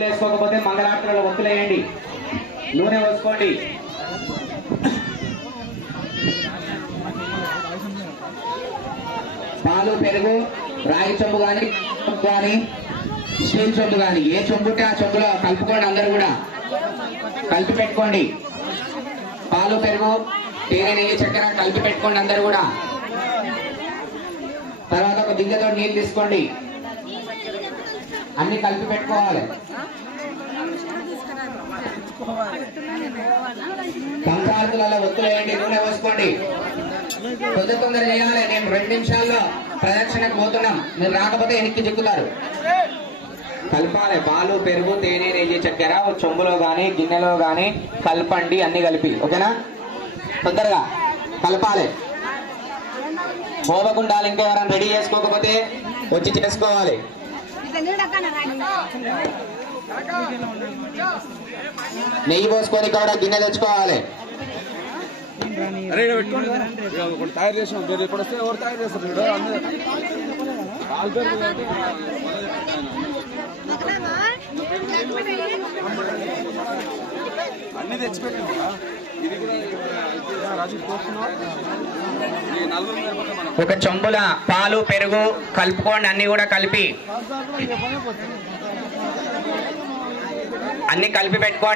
వేసుకోకపోతే మంగళార్తులలో ఒత్తులేయండి నూనె పోసుకోండి. పాలు పెరుగు రాగి చెంబు కానీ కానీ స్టీల్ చెంబు కానీ ఏ చెంబు ఆ చెంబులో కలుపుకోండి అందరూ కూడా. కలిపి పెట్టుకోండి. పాలు పెరుగు తేనె నెయ్యి చక్కెర కలిపి పెట్టుకోండి అందరు కూడా. తర్వాత ఒక గిన్నెతో నీళ్ళు తీసుకోండి. అన్ని కలిపి పెట్టుకోవాలి. కంసారతులలో ఒత్తులేయండి నూనె పోసుకోండి. తొందర తొందర చేయాలి. నేను రెండు నిమిషాల్లో ప్రదక్షిణకు పోతున్నాం. మీరు రాకపోతే వెనక్కి చిక్కుతారు. కలపాలి. పాలు పెరుగు తేనె నెయ్యి చక్కెర చెంబులో కానీ గిన్నెలో కానీ కలపండి అన్ని కలిపి. ఓకేనా? తొందరగా కలపాలి. పోవకుండా ఇంకెవరైనా రెడీ చేసుకోకపోతే వచ్చి చేసుకోవాలి. నెయ్యి పోసుకొని కూడా గిన్నె తెచ్చుకోవాలి. అరే పెట్టుకోండి. ఒకటి తయారు చేసిన. మీరు ఇప్పుడు వస్తే ఎవరు తయారు చేస్తారు? అన్ని తెచ్చిపెట్టండి ఇది కూడా రాజు కోస్తున్నాం నలుగురు ఒక చెంబుల పాలు పెరుగు కలుపుకోండి అన్ని కూడా కలిపి. అన్ని కలిపి పెట్టుకోండి.